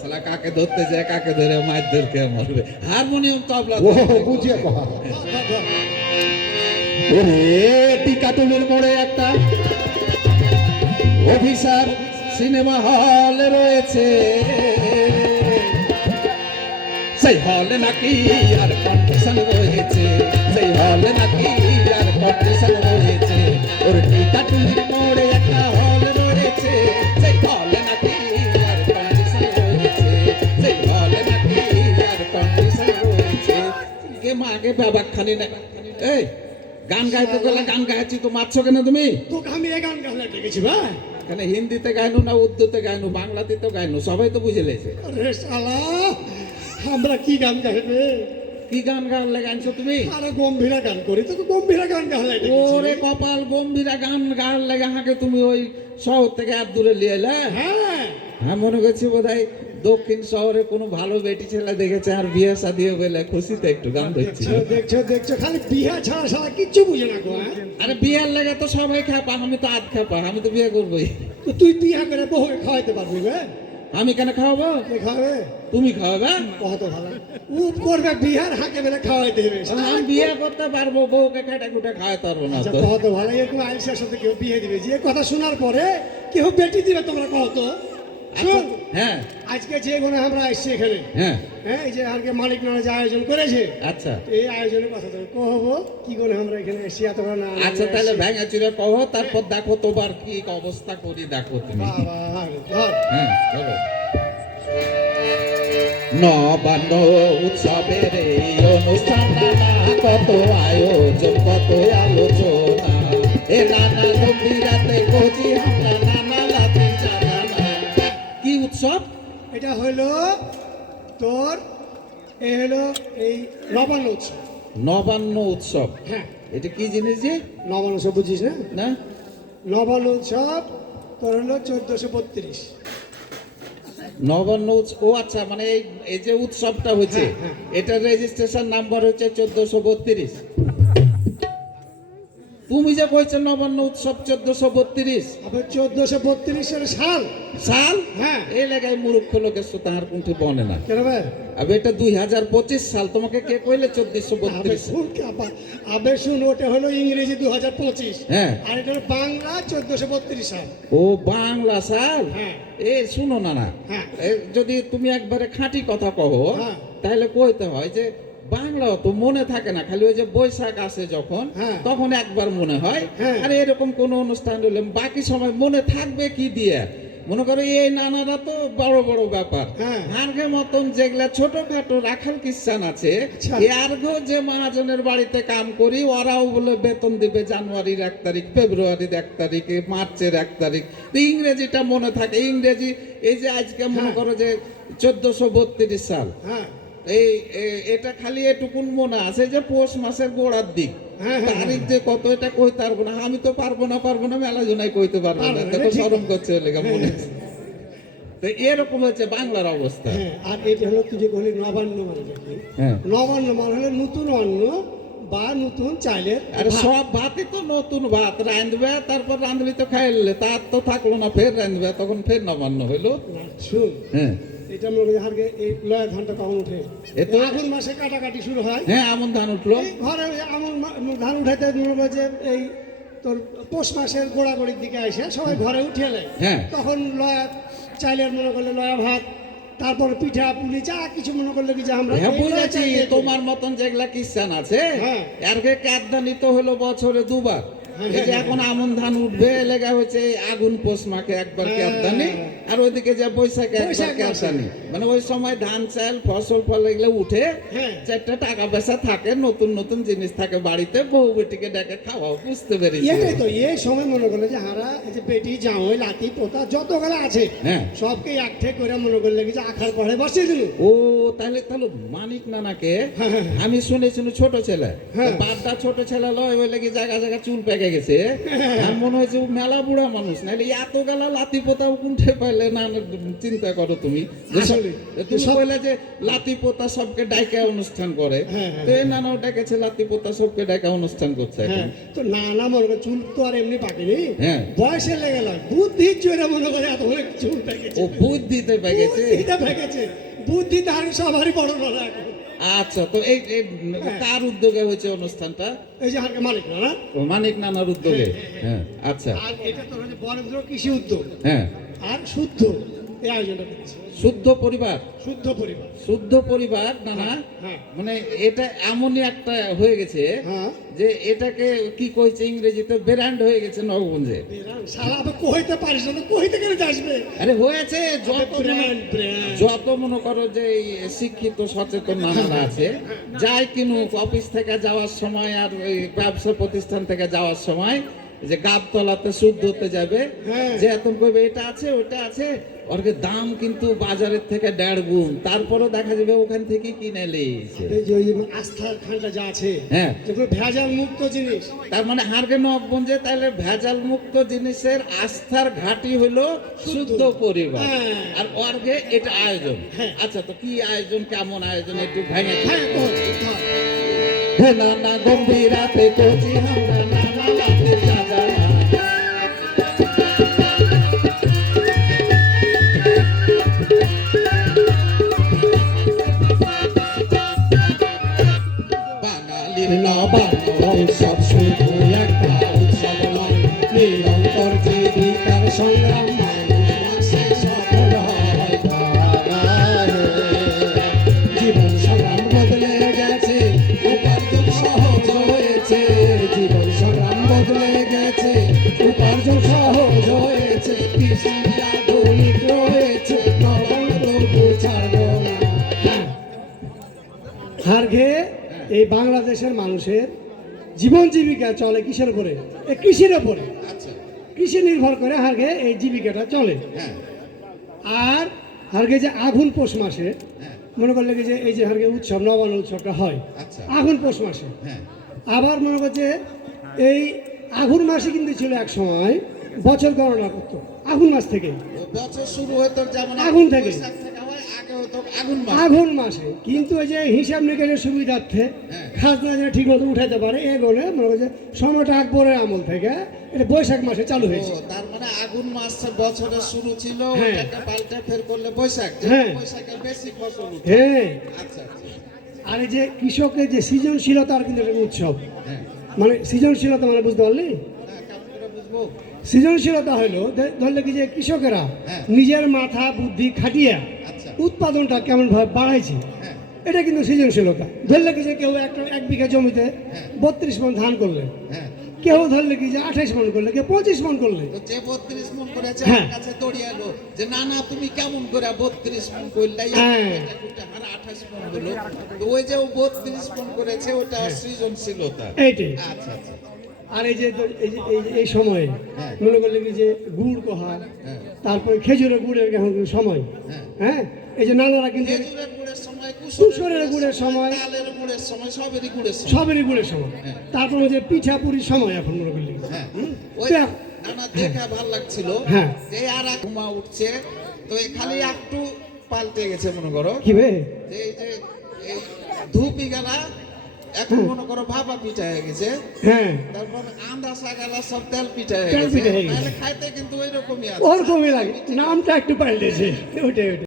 শালা কাকে ধরতে যায়, কাকে ধরে মারধর কে মারবে। হারমোনিয়াম তবলা ও বুঝিয়ে কহা। ওরে টিকাটুলির মোড়ে একটা অফিসার সিনেমা হল রয়েছে, সেই হলে নাকি আর কন্ডিশন রয়েছে, সেই হলে নাকি আর কন্ডিশন রয়েছে। ওর টিকাটুলির মোড়ে একটা হল রয়েছে, সেই হলে নাকি আর কন্ডিশন রয়েছে, সেই হলে নাকি আর কন্ডিশন রয়েছে। কে মাকে বাবা খালি না। এই গান গাইতে গেলে গান গাইছি তো মারছো কেন তুমি? তোকে আমি এই গান গাইতে ডেকেছি ভাই। এখানে হিন্দিতে গাইনো না উর্দুতে গাইনো, বাংলাতে তো গাইনো, সবাই তো বুঝে লেছে। আরে শালা আমরা কি গান গাইবে? কি গান গাওয়ার গাইছো তুমি? আরে গম্ভীরা গান করি, তোকে গম্ভীরা গান গাইলে ডেকেছি। ওরে কপাল, গম্ভীরা গান গাওয়ার লাগে হাঁকে তুমি ওই শহর থেকে এত দূরে লিয়ে এলে? হ্যাঁ হ্যাঁ, মনে করছি বোধহয় দক্ষিণ শহরে কোনো ভালো বেটি ছেলে দেখেছে আর বিয়ে শাদিও বলে খুশিতে একটু গান ধরছি। দেখছো দেখছো দেখছো, খালি বিয়া ছাড়া শালা কিচ্ছু বুঝে না গো। হ্যাঁ আরে বিয়ের লেগে তো সবাই খেপা, আমি তো আধ খেপা, আমি তো বিয়ে করবোই। তো তুই বিয়া করে বউ খাওয়াইতে পারবি বে? আমি কেন খাওয়াবো? তুই খাওয়াবে? তুমি খাওয়াবে? কত ভালো ও করবে, বিহার হাঁকে বেলা খাওয়াইতে হবে। আমি বিয়ে করতে পারবো, বউকে খেটে খুটে খাওয়াতে পারবো না আচ্ছা তো। কত ভালো, এরকম আইসার সাথে কেউ বিয়ে দিবে? যে কথা শোনার পরে কেউ বেটি দিবে তোমরা কত? আচ্ছা, শোন, হ্যাঁ আজকে যে কোনো আমরা আসছি এখানে, হ্যাঁ হ্যাঁ এই যে আজকে মালিক নানা যে আয়োজন করেছে, আচ্ছা এই আয়োজনের কথা তো কহবো কি করে আমরা এখানে এসে এত বড় না। আচ্ছা, তাহলে ভেঙে চুরে কহো, তারপর দেখো তোমার কি অবস্থা করি, দেখো তুমি। বাবা ধর হ্যাঁ চলো। নবান্ন উৎসবের এই অনুষ্ঠান, নানা কত আয়োজন, কত আলোচনা, এ নানা গম্ভীরাতে কোচি আমরা নানা লাতি জানানা। কি উৎসব? এটা হলো তোর, এ হলো এই নবান্ন উৎসব। নবান্ন উৎসব? হ্যাঁ এটা কি জিনিস যে? নবান্ন উৎসব বুঝিস না? না নবান্ন উৎসব তোর হলো 1432। নবান্ন উৎসব, ও আচ্ছা, মানে এই যে উৎসবটা হচ্ছে, হ্যাঁ, হ্যাঁ। এটার রেজিস্ট্রেশন নাম্বার হচ্ছে 1432। তুমি যে কইছো নবান্ন উৎসব 1432 আবার 1432 সাল। সাল? হ্যাঁ। এই লাগাই মূর্খ লোকের সাথে তাহার কোনটি বনে না। কেন ভাই? আবে এটা 2025 সাল, তোমাকে কে কইলে আবে 1432? শুন আবে শুন, ওটা হলো ইংরেজি 2025, হ্যাঁ। আর এটা হলো বাংলা 1432 সাল। ও বাংলা সাল? হ্যাঁ। এ শুনো না না, হ্যাঁ। যদি তুমি একবারে খাঁটি কথা কহো, হ্যাঁ। তাহলে কইতে হয় যে বাংলাও তো মনে থাকে না, খালি ওই যে বৈশাখ আসে যখন, হ্যাঁ। তখন একবার মনে হয়। হ্যাঁ। আর এরকম কোন অনুষ্ঠান হলে বাকি সময় মনে থাকবে কি দিয়ে? মনে করো এই নানারা তো বড় বড় ব্যাপার, হ্যাঁ। আর্ঘে মতন যেগুলা ছোটখাটো রাখাল কিষান আছে, আচ্ছা। আর্ঘ যে মহাজনের বাড়িতে কাম করি, ওরাও বলে বেতন দিবে জানুয়ারির 1 তারিখ, ফেব্রুয়ারির 1 তারিখে, মার্চের 1 তারিখ। তো ইংরেজিটা মনে থাকে, ইংরেজি এই যে আজকে মনে হ্যাঁ। করো যে 1432 সাল, হ্যাঁ এটা খালি এটুকুন মনে আছে যে পৌষ মাসের গোড়ার দিক, হ্যাঁ, হ্যাঁ, তারিখ যে কত এটা কইতে পারবো না। আমি তো পারবো না, মেলা জনাই কইতে পারবো না, দেখো ঠিক। শরম করছে লেখা মনে হ্যাঁ। আছে। তো এরকম হচ্ছে বাংলার অবস্থা। হ্যাঁ, আর এটা হলো তুই যে বলি নবান্ন মানে কি? হ্যাঁ। নবান্ন মানে হলো নতুন অন্ন বা নতুন চাইলের আরে ভাত। সব ভাতই তো নতুন ভাত, রাঁধবে তারপর রাঁধবি তো খাইলে, তার তো থাকলো না, ফের রাঁধবে, তখন ফের নবান্ন হইলো। না, শুন, হ্যাঁ এটা মনে করি হারকে এই লয়া ধানটা কখন উঠে? এ তো- আগুন মাসে কাটাকাটি শুরু হয়। হ্যাঁ, আমন ধান উঠলো। এই ঘরে ওই ধান উঠাইতে মনে করো যে এই তোর পৌষ মাসের গোড়াগড়ির দিকে আসে সবাই ঘরে উঠিয়ে নেয়। হ্যাঁ। তখন লয়া চাইলের মনে করলে লয়া ভাত, তারপর পিঠা পুলি যা কিছু মনে করলে কি যে আমরা হ্যাঁ এই লয়া বুঝেছি, চাল দিয়ে করি। তোমার মতন যেগুলা কিষান আছে, হ্যাঁ। এরকে ক্যাদানি তো হলো বছরে দুবার। হ্যাঁ, এই যে হ্যাঁ, এখন আমন ধান উঠবে, লেগা হচ্ছে আগুন পৌষ মাকে একবার হ্যাঁ। ক্যাদানি, আর ওইদিকে যে বৈশাখে একবার বৈশাখ মাসে। ক্যাদানি। মানে ওই সময় ধান চাল ফসল ফল এগুলো উঠে, হ্যাঁ। চারটা টাকা পয়সা থাকে, নতুন নতুন জিনিস থাকে বাড়িতে, বউ বেটিকে ডেকে খাওয়াও, বুঝতে পেরেছি। এটাই তো এই সময় মনে করলে যে হারা এই যে বেটি জামাই লাতি পোতা যত গেলা আছে হ্যাঁ। সবকে একঠে করে মনে করলে কি যে আখার পরে বসিয়ে দিল। ও তাহলে তাহলে মানিক নানাকে হ্যাঁ, হ্যাঁ, আমি শুনেছি ছোট ছেলে, হ্যাঁ। বাপটা ছোট ছেলে লয়, ওই লেগে জায়গা জায়গা চুল পেকে দেখা গেছে আর মনে হয়েছে ও মেলা বুড়া মানুষ নাহলে এত গেলা লাতি পোতাও কুণ্ঠে পাইলে না না, চিন্তা করো তুমি আসলে, তুমি বললে যে লাতি পোতা সবকে ডাইকা অনুষ্ঠান করে হ্যাঁ, হ্যাঁ, তো এই নানাও ডেকেছে লাতি পোতা সবকে ডাইকা অনুষ্ঠান করছে এখন। হ্যাঁ তো না মনে করে চুল তো আর এমনি পাকেনি, হ্যাঁ। বয়সে লেগে গেল, বুদ্ধির জোরে মনে করে এত অনেক চুল পেকেছে, ও বুদ্ধিতে পেকেছে। বুদ্ধিটা পেকেছে, বুদ্ধি তার সবারই বড় বড় এখন। আচ্ছা, তো এই এই কার উদ্যোগে হয়েছে অনুষ্ঠানটা? এই যে হারকে মালিক না, ও মানিক নানার উদ্যোগে। হ্যাঁ, আচ্ছা, আর এটা তো হচ্ছে বরেন্দ্র কৃষি উদ্যোগ হ্যাঁ। আর শুদ্ধ এই আয়োজনটা করেছে, শুদ্ধ পরিবার, শুদ্ধ পরিবার। শুদ্ধ পরিবার নানা, হ্যাঁ। মানে এটা এমনই একটা হয়ে গেছে হ্যাঁ যে এটাকে কি কইছে ইংরেজিতে ব্র্যান্ড হয়ে গেছে নবগঞ্জে। সারা আবার কইতে পারিস না, কইতে গেলে আসবে আরে হয়েছে যত ব্র্যান্ড ব্র্যান্ড। যত মনে করো যে এই শিক্ষিত সচেতন নানারা আছে, যাই কিনুক অফিস থেকে যাওয়ার সময় আর ওই ব্যবসা প্রতিষ্ঠান থেকে যাওয়ার সময় যে গাবতলাতে শুদ্ধ হতে যাবে, হ্যাঁ। যে এত কইবে এটা আছে ওটা আছে, ওর দাম কিন্তু বাজারের থেকে 1.5 গুণ, তারপরেও দেখা যাবে ওখান থেকে কিনে লেছে। এই যে ওই আস্থার খানটা যা আছে, হ্যাঁ, যেগুলো ভেজাল মুক্ত জিনিস, তার মানে হারকে নবগঞ্জে তাহলে ভেজাল মুক্ত জিনিসের আস্থার ঘাঁটি হলো শুদ্ধ পরিবার। হ্যাঁ। আর অর্গে এটা আয়োজন। হ্যাঁ। আচ্ছা, তো কি আয়োজন, কেমন আয়োজন একটু ভেঙে হ্যাঁ বল, বল। হে নানা গম্ভীরাতে কচি হামরা নানা লাতে চাচা বাঙালির নবান্ন উৎসব শুধু একটা উৎসব নয়, নিরন্তর জীবিকার সংগ্রাম মানুষ মাসে সফল হয় ধারায়। জীবন সংগ্রাম বদলে গেছে, উপার্জন সহজ হয়েছে, জীবন সংগ্রাম বদলে গেছে, উপার্জন সহজ হয়েছে, কৃষি আধুনিক রয়েছে, নবান্ন তবু ছাড়বো না। হারঘে এই বাংলাদেশের মানুষের জীবন জীবিকা চলে কিসের উপরে? এই কৃষির উপরে। আচ্ছা, কৃষি নির্ভর করে হারঘে এই জীবিকাটা চলে। হ্যাঁ, আর হারঘে যে আঘুন পৌষ মাসে হ্যাঁ, মনে করলে কি যে এই যে হারঘে উৎসব নবান্ন উৎসবটা হয় আচ্ছা, আঘুন পৌষ মাসে। হ্যাঁ, আবার মনে করছে এই আঘুন মাসে কিন্তু ছিল এক সময় বছর গণনা করতো আঘুন মাস থেকে, ও বছর শুরু হতো যেমন আগুন থেকে। বৈশাখ থেকে হয়, আগে হতো আগুন মাস। আঘুন মাসে। কিন্তু এই যে হিসাব নিকাশের সুবিধার্থে হ্যাঁ। খাজনা যেন ঠিক মতো উঠাইতে পারে এই বলে মনে করছে সময়টা আকবরের আমল থেকে এটা বৈশাখ মাসে চালু হয়েছে। ও, তার মানে আগুন মাস বছরের শুরু ছিল, হ্যাঁ। ওটাকে পাল্টে ফের করলে বৈশাখ, যে হ্যাঁ। বৈশাখে বেশি ফসল উঠে। হ্যাঁ। আচ্ছা, আচ্ছা, আর এই যে কৃষকের যে সৃজনশীলতার কিন্তু একটা উৎসব, হ্যাঁ, মানে সৃজনশীলতা মানে বুঝতে পারলি? হ্যাঁ, কেমন করে বুঝবো? সৃজনশীলতা হলো ধরলে কি যে কৃষকেরা হ্যাঁ। নিজের মাথা বুদ্ধি খাটিয়ে আচ্ছা, উৎপাদনটা কেমন ভাবে বাড়াইছে, হ্যাঁ, এটা কিন্তু সৃজনশীলতা। ধরলে কি যে কেউ একটা 1 বিঘা জমিতে 32 মণ ধান করলে, হ্যাঁ, কেউ ধরলে কি যে 28 মণ করলে, কেউ 25 মণ করলে। তো যে 32 মণ করেছে হ্যাঁ। আমার কাছে দৌড়িয়ে এলো যে না না তুমি কেমন করে 32 মণ করলে, হ্যাঁ। এটা কুটে আর 28 মণ হলো। তো ওই যে ও 32 মণ করেছে ওটা হ্যাঁ। সৃজনশীলতা। এইটাই। আচ্ছা, আচ্ছা, আর এই যে এই সময়ে হ্যাঁ। মনে করলে কি যে গুড় কোহা, হ্যাঁ, তারপরে খেজুরের গুড়ের এখন সময়, হ্যাঁ। হ্যাঁ এই যে নানারা কিন্তু খেজুরের গুড়ের সময়, কুশলের গুড়ের সময়, তালের গুড়ের সময়, সবেরই গুড়ের সময়। সবেরই গুড়ের সময়, হ্যাঁ। তারপরে যে পিঠা পুরির সময় এখন মনে করলে। হ্যাঁ, হুম? ওই তো নানা দেখা ভাল লাগছিল। হ্যাঁ। যে আর এক ঘুমা উঠছে, তো এই খালি একটু পাল্টে গেছে মনে করো, কি বে? যে এই যে এই ধূপি গেলা এখন মনে করো ভাপা পিঠা হয়ে গেছে, হ্যাঁ তারপর আন্দাসা গেলা সব তেল পিঠা হয়ে তেল গেছে, পিঠা হয়ে গেছে। তাহলে খাইতে কিন্তু ওই রকমই আছে। ওরকমই লাগে, নামটা একটু পাল্টেছে, ওটাই ওটাই।